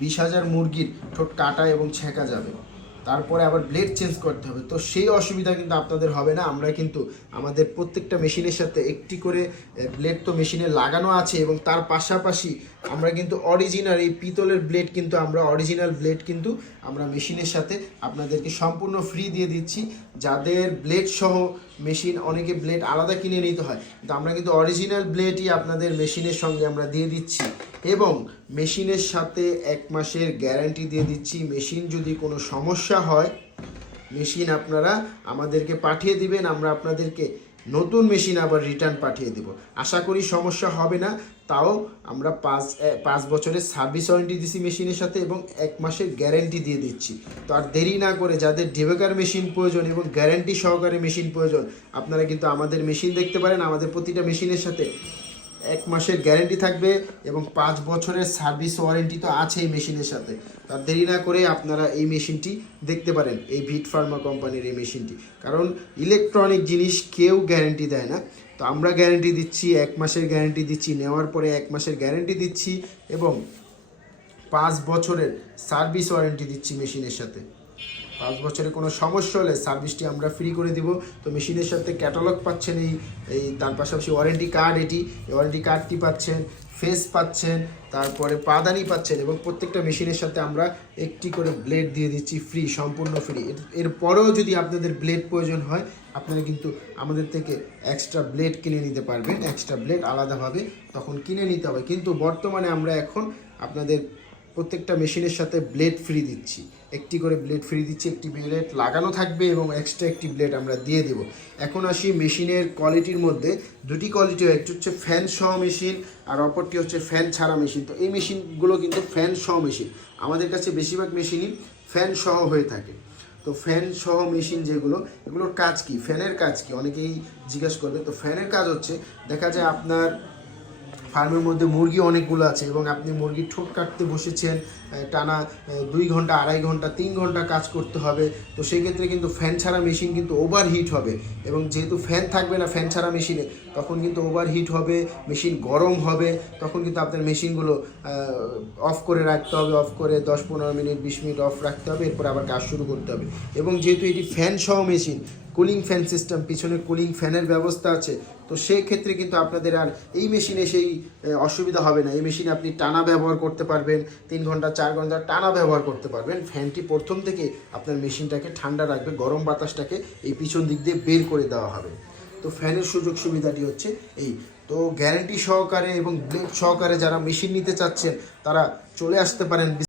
20,000 মুরগির ঠোঁট কাটা এবং ছেঁকা যাবে, তারপরে আবার ব্লেড চেঞ্জ করতে হবে। তো সেই অসুবিধা কিন্তু আপনাদের হবে না। আমরা কিন্তু আমাদের প্রত্যেকটা মেশিনের সাথে একটি করে ব্লেড তো মেশিনে লাগানো আছে, এবং তার পাশাপাশি আমরা কিন্তু অরিজিনাল এই পিতলের ব্লেড কিন্তু অরিজিনাল ব্লেড কিন্তু আমরা মেশিনের সাথে আপনাদেরকে সম্পূর্ণ ফ্রি দিয়ে দিচ্ছি। যাদের ব্লেড সহ মেশিন, অনেকে ব্লেড আলাদা কিনে নিতে হয়, কিন্তু আমরা কিন্তু অরিজিনাল ব্লেডই আপনাদের মেশিনের সঙ্গে আমরা দিয়ে দিচ্ছি, এবং মেশিনের সাথে 1 মাসের গ্যারান্টি দিয়ে দিচ্ছি। মেশিন যদি কোনো সমস্যা হয়, মেশিন আপনারা আমাদেরকে পাঠিয়ে দিবেন, আমরা আপনাদেরকে নতুন মেশিন আবার রিটার্ন পাঠিয়ে দেব। আশা করি সমস্যা হবে না। তাও আমরা 5 বছরের সার্ভিস ওয়ারেন্টি দিচ্ছি মেশিনের সাথে, এবং 1 মাসের গ্যারেন্টি দিয়ে দিচ্ছি। তো আর দেরি না করে যাদের ডেবেকার মেশিন প্রয়োজন এবং গ্যারেন্টি সহকারে মেশিন প্রয়োজন, আপনারা কিন্তু আমাদের মেশিন দেখতে পারেন। আমাদের প্রতিটা মেশিনের সাথে 1 মাসের গ্যারেন্টি থাকবে এবং 5 বছরের সার্ভিস ওয়ারেন্টি তো আছে এই মেশিনের সাথে। তার দেরি না করে আপনারা এই মেশিনটি দেখতে পারেন, এই ভিট ফার্মা কোম্পানির এই মেশিনটি। কারণ ইলেকট্রনিক জিনিস কেউ গ্যারেন্টি দেয় না, তো আমরা গ্যারেন্টি দিচ্ছি, 1 মাসের গ্যারেন্টি দিচ্ছি, নেওয়ার পরে 1 মাসের গ্যারেন্টি দিচ্ছি, এবং 5 বছরের সার্ভিস ওয়ারেন্টি দিচ্ছি মেশিনের সাথে। 5 বছরে কোনো সমস্যা হলে সার্ভিসটি আমরা ফ্রি করে দিব। তো মেশিনের সাথে ক্যাটালগ পাচ্ছেন, এই তার পাশাপাশি ওয়ারেন্টি কার্ড, এই ওয়ারেন্টি কার্ডটি পাচ্ছেন, ফেস পাচ্ছেন, তারপরে পাদানি পাচ্ছেন, এবং প্রত্যেকটা মেশিনের সাথে আমরা একটি করে ব্লেড দিয়ে দিচ্ছি ফ্রি, সম্পূর্ণ ফ্রি। এরপরেও যদি আপনাদের ব্লেড প্রয়োজন হয়, আপনারা কিন্তু আমাদের থেকে এক্সট্রা ব্লেড কিনে নিতে পারবেন। এক্সট্রা ব্লেড আলাদাভাবে তখন কিনে নিতে হবে, কিন্তু বর্তমানে আমরা এখন আপনাদের প্রত্যেকটা মেশিনের সাথে ব্লেড ফ্রি দিচ্ছি, একটি করে ব্লেড ফ্রি দিচ্ছি। একটি ব্লেড লাগানো থাকবে এবং এক্সট্রা একটি ব্লেড আমরা দিয়ে দেব। এখন আসি মেশিনের কোয়ালিটির মধ্যে। দুটি কোয়ালিটি, একটি হচ্ছে ফ্যান সহ মেশিন, আর অপরটি হচ্ছে ফ্যান ছাড়া মেশিন। তো এই মেশিনগুলো কিন্তু ফ্যান সহ মেশিন, আমাদের কাছে বেশিরভাগ মেশিনই ফ্যান সহ হয়ে থাকে। তো ফ্যান সহ মেশিন যেগুলো, এগুলোর কাজ কি, ফ্যানের কাজ কি অনেকেই জিজ্ঞাসা করবে। তো ফ্যানের কাজ হচ্ছে, দেখা যায় আপনার ফার্মের মধ্যে মুরগি অনেকগুলো আছে, এবং আপনি মুরগির ঠোঁট কাটতে বসেছেন, টানা 2 ঘন্টা, 2.5 ঘন্টা, 3 ঘন্টা কাজ করতে হবে। তো সেই ক্ষেত্রে কিন্তু ফ্যান ছাড়া মেশিন কিন্তু ওভারহিট হবে, এবং যেহেতু ফ্যান থাকবে না ফ্যান ছাড়া মেশিনে, তখন কিন্তু ওভারহিট হবে, মেশিন গরম হবে। তখন কিন্তু আপনার মেশিনগুলো অফ করে রাখতে হবে, অফ করে 10-15 মিনিট, 20 মিনিট অফ রাখতে হবে, এরপর আবার কাজ শুরু করতে হবে। এবং যেহেতু এটি ফ্যান সহ মেশিন, কুলিং ফ্যান সিস্টেম, পিছনে কুলিং ফ্যানের ব্যবস্থা আছে, তো সেই ক্ষেত্রে কিন্তু আপনাদের আর এই মেশিনে সেই অসুবিধা হবে না। এই মেশিনে আপনি টানা ব্যবহার করতে পারবেন, 3 ঘন্টা 4 ঘন্টা টানা ব্যবহার করতে পারবেন। ফ্যানটি প্রথম থেকে আপনার মেশিনটাকে ঠান্ডা রাখবে, গরম বাতাসটাকে এই পিছন দিক দিয়ে বের করে দেওয়া হবে। তো ফ্যানের সুযোগ সুবিধাটি হচ্ছে এই। তো গ্যারেন্টি সহকারে এবং ব্লেড সহকারে যারা মেশিন নিতে চাচ্ছেন, তারা চলে আসতে পারেন